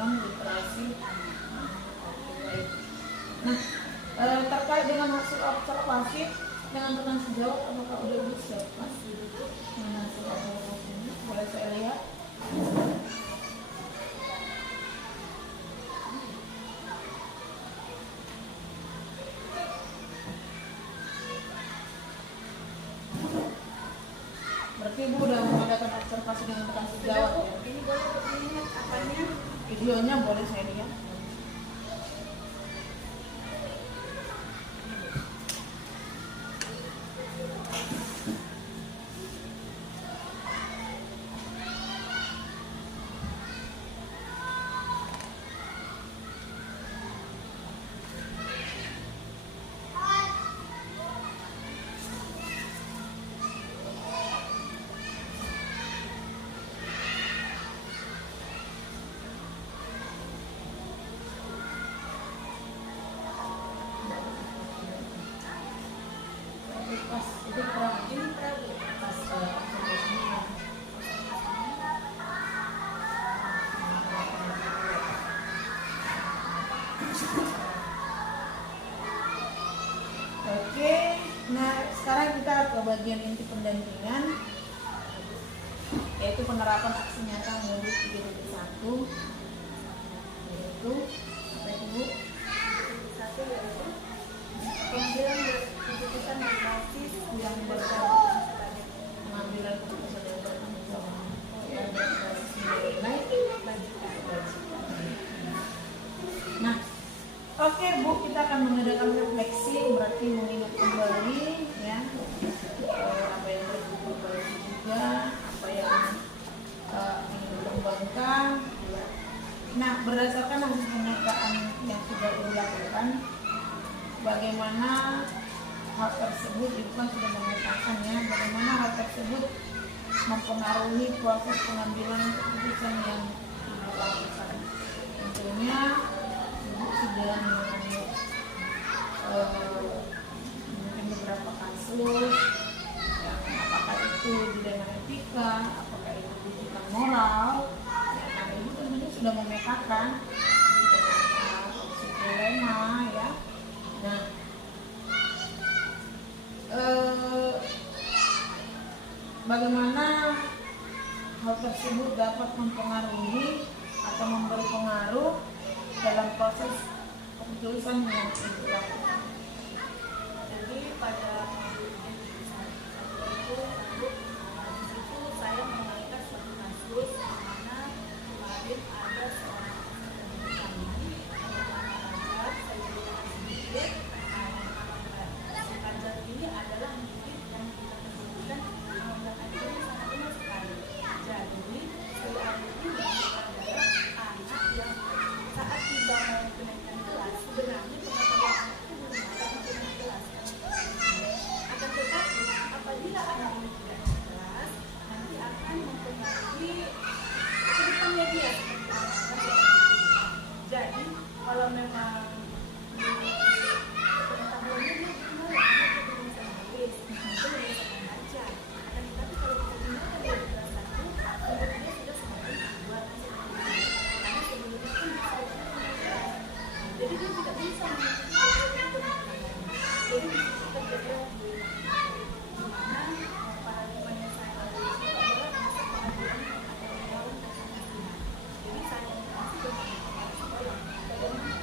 program literasi. Nah, terkait dengan hasil observasi dengan teman sejauh, apakah udah bisa Mas dengan hasil observasinya? Boleh saya lihat? Berarti Ibu udah mengadakan observasi dengan teman sejauh ya? Ini boleh dilihat apanya? Videonya boleh saya lihat? Pas itu Ini perahu. pas observasinya. Oke, nah sekarang kita ke bagian inti pendampingan, yaitu penerapan aksi nyata modul 3.1, yaitu apa itu Bu? Satu yaitu pengambilan keputusan berbasis yang bertanggung sebagai Pengambilan keputusan yang bertanggung jawab yang berbasis nilai kebajikan. Nah, oke Bu, kita akan mengadakan refleksi, berarti mengingat kembali ya apa yang terjadi juga, apa yang ingin dikembangkan. Nah, berdasarkan hasil pemetaan yang sudah dilakukan, bagaimana hal tersebut, Ibu kan sudah memetakan ya, bagaimana hal tersebut mempengaruhi proses pengambilan keputusan yang dilakukan. Tentunya Ibu sudah mengalami mungkin beberapa kasus yang apakah itu dilema etika, apakah itu digital moral, ya, nah Ibu tentunya sudah memetakan opsi dilema ya. Nah, bagaimana hal tersebut dapat mempengaruhi atau memberi pengaruh dalam proses keputusan yang dilakukan. Jadi pada modul itu di situ saya mengalihkan suatu kasus di mana kemarin ada seorang kami saya ceritakan sedikit. Si Fajar ini adalah murid yang kita sebutkan menggunakan ini sangat benar sekali. Jadi si Arif ini adalah anak yang saat tiba mau kenaikan kelas sebenarnya pengetahuan anak itu belum ada untuk naik kelas. Akan tetapi apabila anak ini tidak naik kelas, nanti akan mempengaruhi kehidupannya dia. Jadi kalau memang pengetahuannya dia gimana, dia belum bisa menulis, dia belum bisa membaca. Akan tetapi kalau kita gunakan dia di kelas 1, menurut dia sudah semakin kuat. Karena sebelumnya pun bisa kelas. Jadi dia tidak bisa mengikuti pengetahuan. Jadi di situ terjadi di mana paradigma yang saya alami itu adalah masa pengadilan atau melawan rasa kasihan. Jadi saya masih bertanya kepada sekolah bagaimana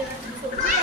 biar nanti bisa berubah